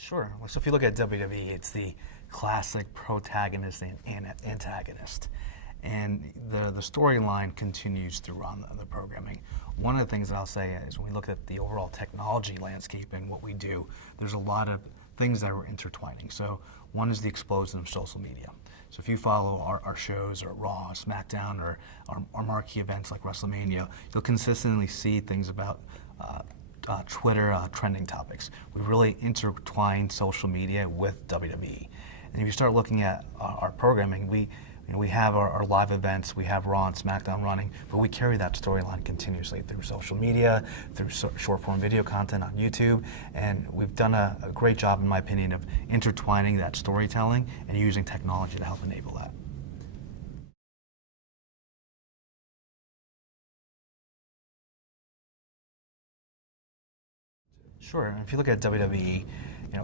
Sure. Well, so if you look at WWE, it's the classic protagonist and antagonist. And the storyline continues throughout the programming. One of the things that I'll say is when we look at the overall technology landscape and what we do, there's a lot of things that are intertwining. So one is the explosion of social media. So if you follow our shows or Raw, SmackDown, or our marquee events like WrestleMania, you'll consistently see things about Twitter trending topics. We really intertwine social media with WWE. And if you start looking at our programming, we have our live events, we have Raw and SmackDown running, but we carry that storyline continuously through social media, through short form video content on YouTube, and we've done a great job, in my opinion, of intertwining that storytelling and using technology to help enable that. Sure. If you look at WWE,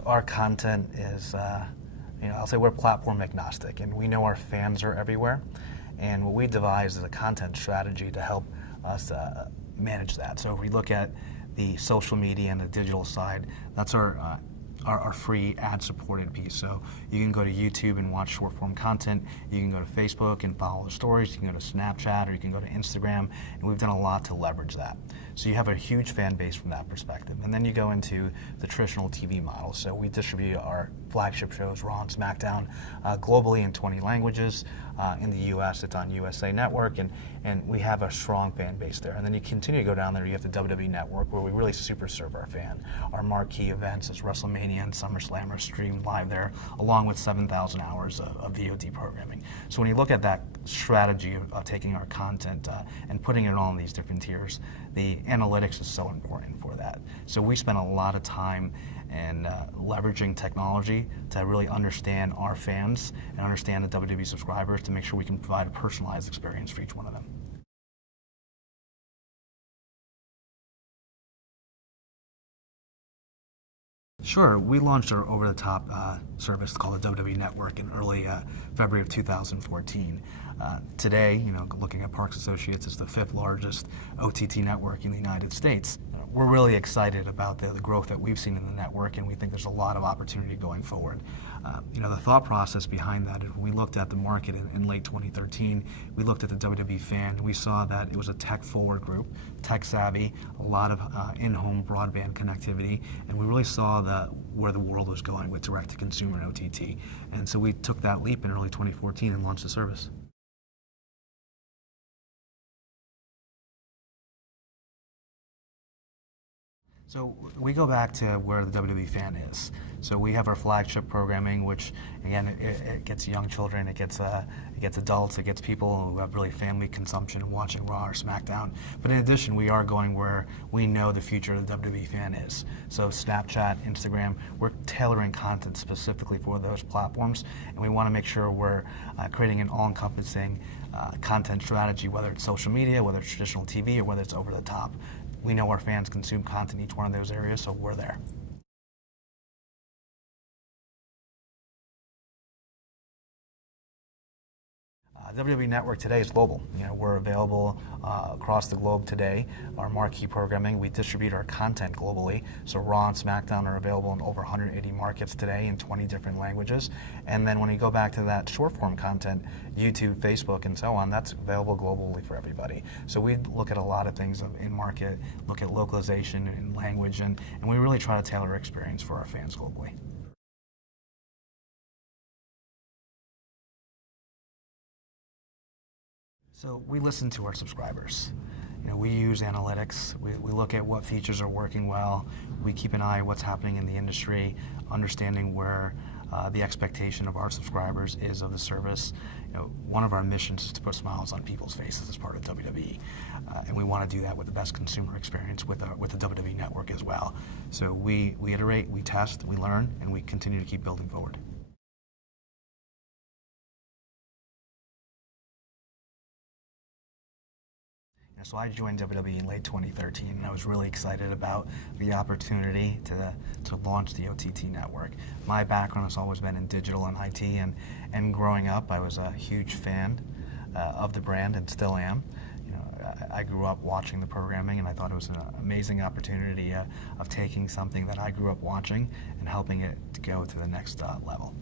our content is, I'll say we're platform agnostic, and we know our fans are everywhere. And what we devised is a content strategy to help us manage that. So if we look at the social media and the digital side, that's our free ad-supported piece. So you can go to YouTube and watch short-form content. You can go to Facebook and follow the stories. You can go to Snapchat, or you can go to Instagram, and we've done a lot to leverage that. So you have a huge fan base from that perspective. And then you go into the traditional TV model. So we distribute our flagship shows, Raw and SmackDown, globally in 20 languages. In the US, it's on USA Network, and we have a strong fan base there. And then you continue to go down there, you have the WWE Network, where we really super serve our fan. Our marquee events as WrestleMania and SummerSlam are streamed live there, along with 7,000 hours of VOD programming. So when you look at that strategy of taking our content and putting it all in these different tiers, the analytics is so important for that. So we spend a lot of time and leveraging technology to really understand our fans and understand the WWE subscribers to make sure we can provide a personalized experience for each one of them. Sure. We launched our over-the-top service called the WWE Network in early February of 2014. Today, looking at Parks Associates, it's the fifth largest OTT network in the United States. We're really excited about the growth that we've seen in the network, and we think there's a lot of opportunity going forward. The thought process behind that is we looked at the market in late 2013. We looked at the WWE fan, and we saw that it was a tech-forward group, tech-savvy, a lot of in-home broadband connectivity, and we really saw where the world was going with direct-to-consumer and OTT. And so we took that leap in early 2014 and launched the service. So we go back to where the WWE fan is. So we have our flagship programming, which again, it gets young children, it gets adults, it gets people who have really family consumption and watching Raw or SmackDown. But in addition, we are going where we know the future of the WWE fan is. So Snapchat, Instagram, we're tailoring content specifically for those platforms, and we want to make sure we're creating an all-encompassing content strategy, whether it's social media, whether it's traditional TV, or whether it's over the top. We know our fans consume content in each one of those areas, so we're there. WWE Network today is global. We're available across the globe today. Our marquee programming, we distribute our content globally. So Raw and SmackDown are available in over 180 markets today in 20 different languages. And then when you go back to that short form content, YouTube, Facebook, and so on, that's available globally for everybody. So we look at a lot of things in market, look at localization and language, and we really try to tailor experience for our fans globally. So we listen to our subscribers. We use analytics. We look at what features are working well. We keep an eye on what's happening in the industry, understanding where the expectation of our subscribers is of the service. One of our missions is to put smiles on people's faces as part of WWE, and we want to do that with the best consumer experience with the WWE Network as well. So we iterate, we test, we learn, and we continue to keep building forward. So I joined WWE in late 2013, and I was really excited about the opportunity to launch the OTT network. My background has always been in digital and IT, and growing up, I was a huge fan of the brand and still am. I grew up watching the programming, and I thought it was an amazing opportunity of taking something that I grew up watching and helping it to go to the next level.